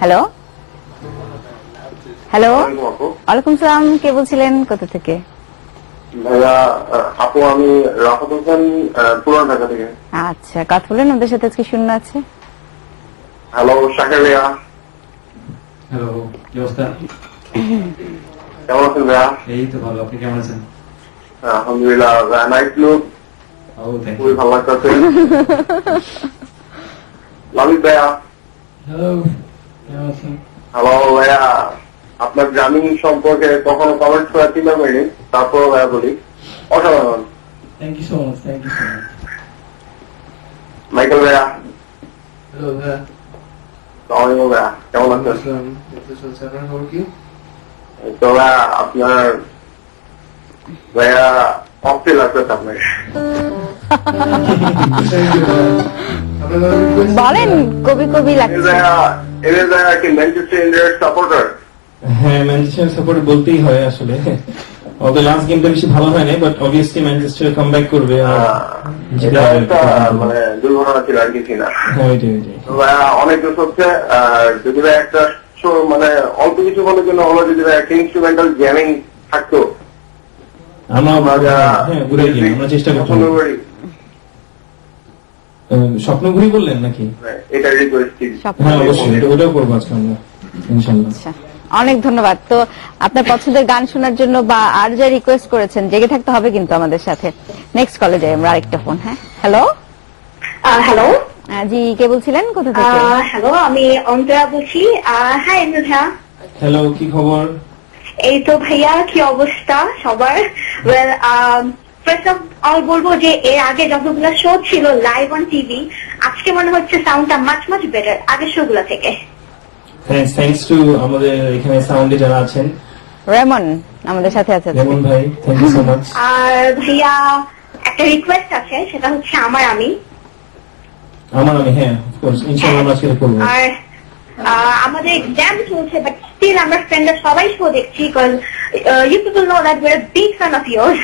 Hello hello, ওয়ালাইকুম সালাম, কে বলছিলেন, কোথা থেকে? ভাইয়া আপু, আমি রাফাত হোসেন, পুরান ঢাকা থেকে। আচ্ছা, কথা বলেন, ওদের সাথে আজকে শূন্য আছে। হ্যালো শাকির ভাইয়া। হ্যালো, কি অবস্থা? কেমন আছেন ভাইয়া? এই তো ভালো, আপনি কেমন আছেন? আলহামদুলিল্লাহ। নাইট লুক খুবই ভালো লাগতেছে। লাভিদ ভাইয়া। হ্যালো, কেমন আছেন? হ্যালো ভাইয়া, আপনার জামিন সম্পর্কে কখনো কমেন্ট করার চিন্তা করিনি, তারপর ভাইয়া বলি অসাধারণ। Thank you so much, thank you so much. Michael ভাইয়া। হ্যালো ভাইয়া। সালামালাইকুম ভাইয়া, কেমন আছেন? আপনার খবর কি? তো ভাইয়া আপনার ভাইয়া অফি লাগতেছে আপনাকে। বলেন, কবি কবি লাগছে। কি ম্যানচেস্টার ইন্ডিয়ার সাপোর্টার? হ্যাঁ, ম্যানচেস্টার সাপোর্ট বলতেই হয় আসলে। ওদের লাস্ট গেমটা বেশি ভালো হয় নাই, বাট অবভিয়াসলি ম্যানচেস্টার কামব্যাক করবে। মানে দুর্ঘটনা ছিল আর কিছু না। অনেক কিছু হচ্ছে, যদি একটা মানে অল্প কিছু বলার জন্য হলো, যদি একটা ইনস্ট্রুমেন্টাল জ্যামিং থাকতো, আমরা চেষ্টা করি। স্বপ্নঘুরি বললেন নাকি? এটা রিকোয়েস্ট। হ্যাঁ, অবশ্যই ওটাও করবো আজকে আমরা, ইনশাআল্লাহ। অনেক ধন্যবাদ। তো আপনার পছন্দের গান শোনার জন্য বা আর যা রিকোয়েস্ট করেছেন, জেগে থাকতে হবে কিন্তু আমাদের সাথে। নেক্সট কলে যাই আমরা, আরেকটা ফোন। হ্যাঁ, হ্যালো হ্যালো, জি, কে বলছিলেন, কোথা থেকে? হ্যালো, আমি অন্তরা বলছি। হ্যাঁ ভাইয়া। হ্যালো, কি খবর? এই তো ভাইয়া, কি অবস্থা সবার? ওয়েল, ফার্স্ট অফ অল বলবো যে এর আগে যতগুলো শো ছিল লাইভ অন টিভি, আজকে মনে হচ্ছে সাউন্ডটা মাচ মাচ বেটার আগের শো গুলা থেকে। থ্যাঙ্কস টু আমাদের এখানে সাউন্ডে যারা আছেন। রেমন আমাদের সাথে আছে। রেমন ভাই, থ্যাংক ইউ সো মাচ। আর ভাইয়া একটা রিকোয়েস্ট আছে, সেটা হচ্ছে আমার আমি। হ্যাঁ, অফকোর্স, ইনশাআল্লাহ আমরা আজকে করব। আর আমাদের এক্সাম চলছে, বাট স্টিল আমরা ফ্রেন্ডরা সবাই শো দেখছি, because you people know that we are big fan of yours.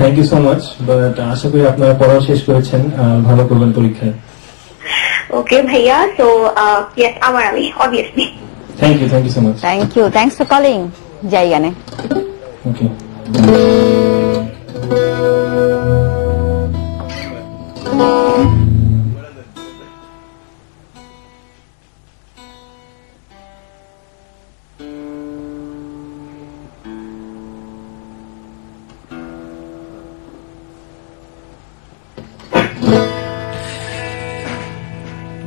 Thank you so much, but আশা করি আপনারা পড়া শেষ করেছেন, ভালো করবেন পরীক্ষায়। ওকে ভাইয়া, সো ইয়েস, আমার আমি obviously. Thank you so much. Thank you, thanks for calling. যাই গানে। ওকে।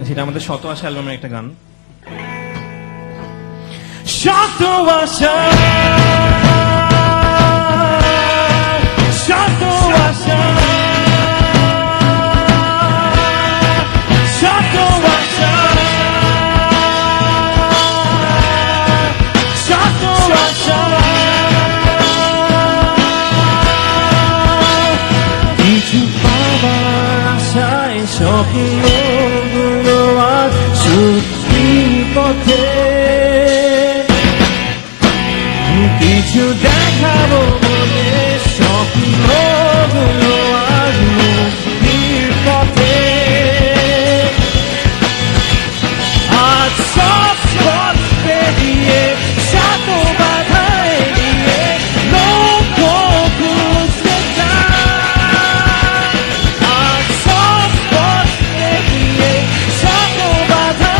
সেটা আমাদের শত আশা অ্যালবামের একটা গান। শত আশা, শত আশা, শত আশা, শত আশা, কিছু পাবার আশায় স্বপ্ন পথে কিছু দেখাবো বলে স্বপ্নগুলো আজ মুক্তির পথে। আজ সব পথ পেরিয়ে শত বাধা এড়িয়ে লক্ষ্য খুঁজতে চাই। আজ সব পথ পেরিয়ে শত বাধা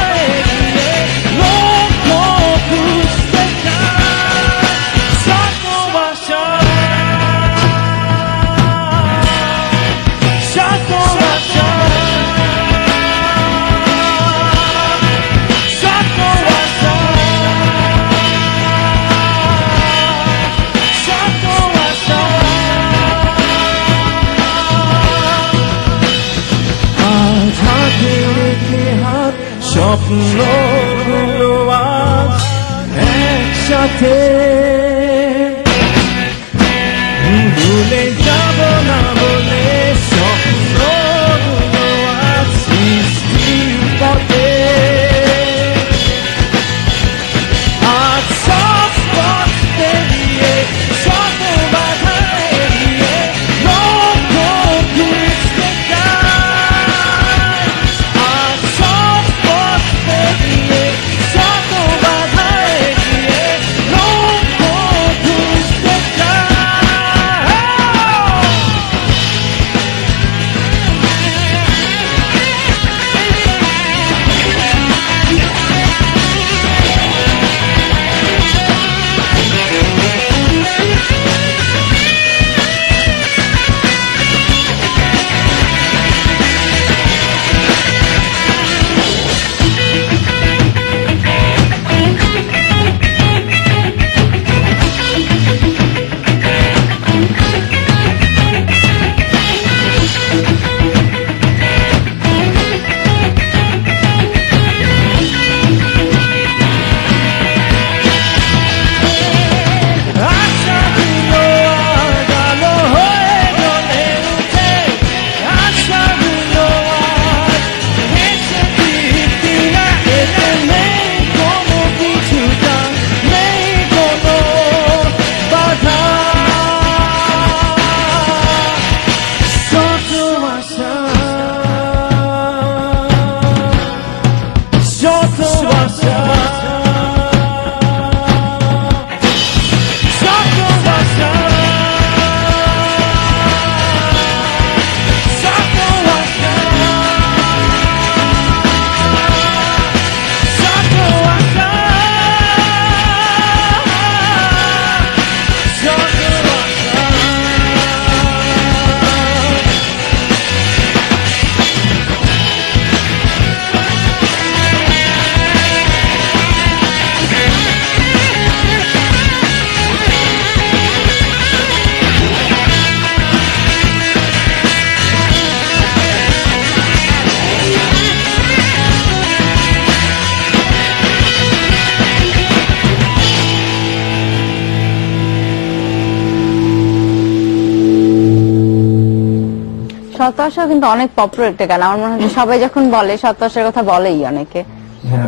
স্বপ্নগুলো আজ একসাথে ভুলে যাব না বলে স্বপ্নগুলো আজ সৃষ্টির পথে। আজ সব পথ পেরিয়ে শত বাধা এড়িয়ে লক্ষ্য খুঁজতে চাই। আজ সব পথ পেরিয়ে যত বাসা যত বাসা যত বাসা যত বাসা যত বাসা শত আশা কিন্তু অনেক পপুলার একটা গান, আমার মনে হয় যে সবাই যখন বলে শত আশার কথা বলেই অনেকে। হ্যাঁ